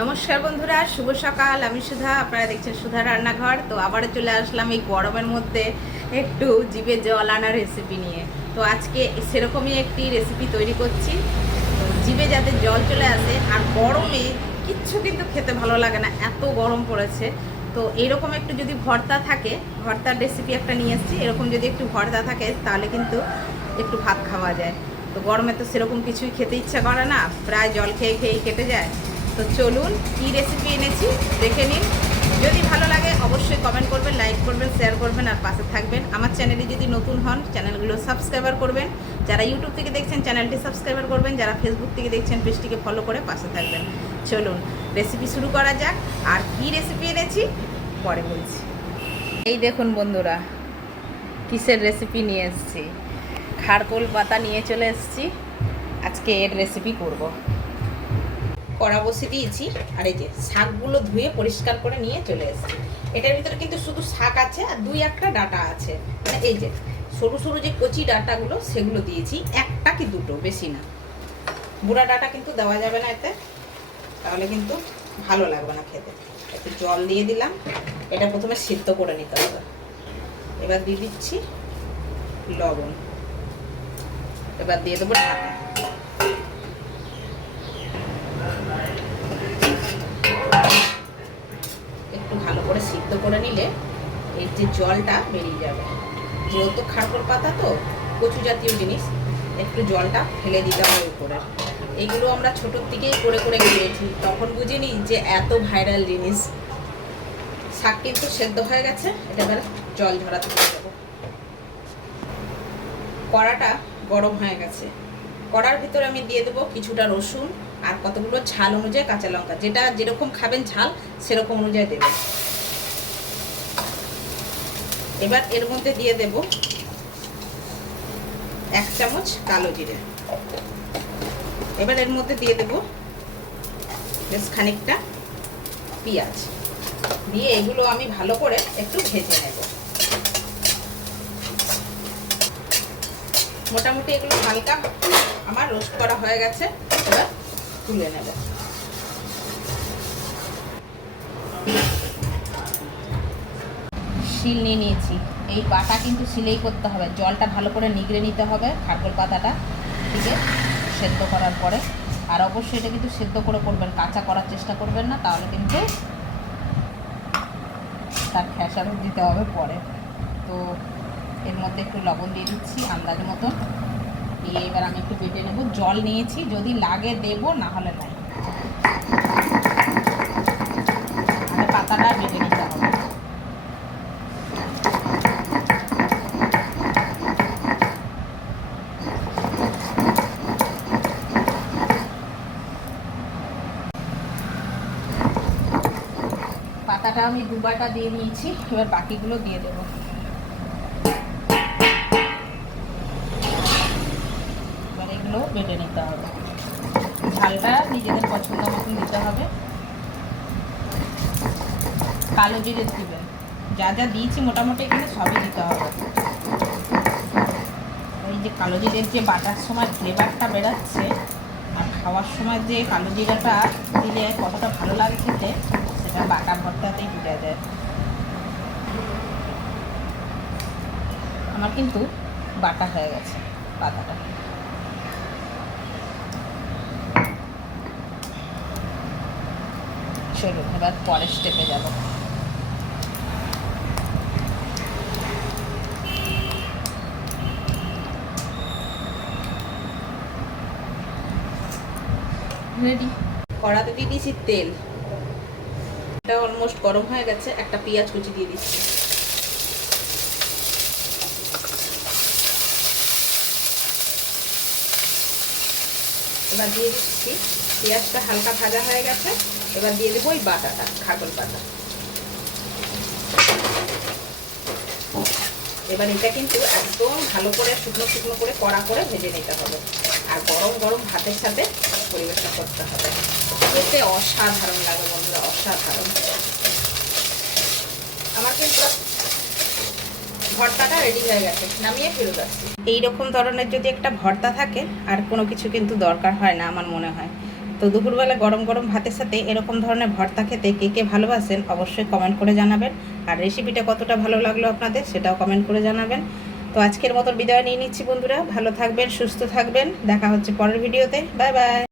নমস্কার বন্ধুরা, শুভ সকাল। আমি সুধা, আপনারা দেখছেন সুধা রান্নাঘর। তো আবারও চলে আসলাম এই গরমের মধ্যে একটু জিভে জল আনার রেসিপি নিয়ে। তো আজকে সেরকমই একটি রেসিপি তৈরি করছি, তো জিভে যাতে জল চলে আসে। আর গরমে কিচ্ছু কিন্তু খেতে ভালো লাগে না, এত গরম পড়েছে। তো এইরকম একটু যদি ভর্তা থাকে, ভর্তার রেসিপি একটা নিয়ে এসেছি, এরকম যদি একটু ভর্তা থাকে তাহলে কিন্তু একটু ভাত খাওয়া যায়। তো গরমে তো সেরকম কিছুই খেতে ইচ্ছা করে না, প্রায় জল খেয়ে খেয়েই কেটে যায়। তো চলুন কী রেসিপি এনেছি দেখে নিন। যদি ভালো লাগে অবশ্যই কমেন্ট করবেন, লাইক করবেন, শেয়ার করবেন আর পাশে থাকবেন। আমার চ্যানেলে যদি নতুন হন চ্যানেলগুলো সাবস্ক্রাইবার করবেন। যারা ইউটিউব থেকে দেখছেন চ্যানেলটি সাবস্ক্রাইবার করবেন, যারা ফেসবুক থেকে দেখছেন পেজটিকে ফলো করে পাশে থাকবেন। চলুন রেসিপি শুরু করা যাক। আর কী রেসিপি এনেছি পরে বলছি। এই দেখুন বন্ধুরা, কিসের রেসিপি নিয়ে এসেছি। খারকোল পাতা নিয়ে চলে এসেছি, আজকে এর রেসিপি করব। কড়া বসিয়ে দিয়েছি, আর এই যে শাকগুলো ধুয়ে পরিষ্কার করে নিয়ে চলে এসেছি। এটার ভিতরে কিন্তু শুধু শাক আছে আর দুই একটা ডাঁটা আছে, মানে এই যে সরু সরু যে কচি ডাঁটাগুলো সেগুলো দিয়েছি, একটা কি দুটো, বেশি না। বুড়া ডাঁটা কিন্তু দেওয়া যাবে না এতে, তাহলে কিন্তু ভালো লাগবে না খেতে। একটু জল দিয়ে দিলাম, এটা প্রথমে সিদ্ধ করে নিতে হবে। এবার দিয়ে দিচ্ছি লবণ, এবার দিয়ে দেবো ঢাকা। একটু ভালো করে সিদ্ধ করে নিলে এর যে জলটা বেরিয়ে যাবে। যেহেতু খারকোল পাতা তো কচু জাতীয় জিনিস, একটু জলটা ফেলে দিতে হবে উপরে। এইগুলো আমরা ছোটোর থেকেই করে করে খেয়েছি, তখন বুঝিনি যে এত ভাইরাল জিনিস। শাক কিন্তু সেদ্ধ হয়ে গেছে, এটা এবার জল ঝরাতে দেবো। কড়াটা গরম হয়ে গেছে, কড়ার ভিতরে আমি দিয়ে দেবো কিছুটা রসুন আর কতগুলো ঝাল অনুযায়ী কাঁচা লঙ্কা, যেটা যেরকম খাবেন ঝাল সেরকম অনুযায়ী দেবেন। এবার এর মধ্যে দিয়ে দেব 1 চামচ কালো জিরে। এবার এর মধ্যে দিয়ে দেব বেশ খানিকটা পেঁয়াজ, দিয়ে এগুলো আমি ভালো করে একটু ভেজে নেব। মোটামুটি এগুলো হালকা আমার রোস্ট করা হয়ে গেছে, এবার তুলে নেব। শিল নিয়ে নিয়েছি, এই বাটা কিন্তু শিলেই করতে হবে, জলটা ভালো করে নিগড়ে নিতে হবে খারকোল পাতাটা থেকে সেদ্ধ করার পরে। আর অবশ্যই এটা কিন্তু সেদ্ধ করে করবেন, কাঁচা করার চেষ্টা করবেন না, তাহলে কিন্তু তার খেসারও দিতে হবে পরে। তো এর মধ্যে একটু লবণ দিয়ে দিচ্ছি আন্দাজ মতো, দিয়ে এবার আমি একটু বেটে নেব। জল নিয়েছি, যদি লাগে দেব, না হলে নাই। আগে পাতাটা বেটে নিতে হবে। পাতাটা আমি দুবারটা দিয়ে নিয়েছি, এবার বাকিগুলো দিয়ে দেব। এবার এগুলো বেটে নিতে হবে, ঝালটা নিজেদের পছন্দ মতন দিতে হবে। কালো জিরে দিবেন, যা যা দিয়েছি মোটামুটি এখানে সবই দিতে হবে। এই যে কালো জিরের যে বাটার সময় ফ্লেভারটা বেরাচ্ছে, আর খাওয়ার সময় যে কালো জিরাটা দিলে কতটা ভালো লাগে খেতে, সেটা বাটা ভর্তাতেই বোঝা যায়। আমার কিন্তু বাটা হয়ে গেছে পাতাটা। চলুন এবার পরের স্টেপে যাব। রেডি। কড়াতে দিয়ে দিয়েছি তেল, এটা অলমোস্ট গরম হয়ে গেছে। একটা পেঁয়াজ কুচি দিয়ে দিচ্ছি, এবার দিয়ে দিচ্ছি। পেঁয়াজটা হালকা ভাজা হয়ে গেছে, এবার দিয়ে দেবো ওই বাটাটা, খারকোল পাতা। এবার এটা কিন্তু একদম ভালো করে শুকনো শুকনো করে কড়া করে ভেজে নিতে হবে, আর গরম গরম ভাতের সাথে পরিবেশন করতে হবে। খেতে অসাধারণ লাগে বন্ধুরা, অসাধারণ। আমার কিন্তু ভর্তাটা রেডি হয়ে গেছে, নামিয়ে ফেরত আসছি। এইরকম ধরনের যদি একটা ভর্তা থাকে আর কোনো কিছু কিন্তু দরকার হয় না আমার মনে হয়। তো দুপুরবেলা গরম গরম ভাতের সাথে এরকম ধরনের ভর্তা খেতে কে কে ভালোবাসেন অবশ্যই কমেন্ট করে জানাবেন। আর রেসিপিটা কতটা ভালো লাগলো আপনাদের সেটাও কমেন্ট করে জানাবেন। তো আজকের মতো বিদায় নিয়ে নিচ্ছি বন্ধুরা, ভালো থাকবেন, সুস্থ থাকবেন, দেখা হচ্ছে পরের ভিডিওতে। Bye bye.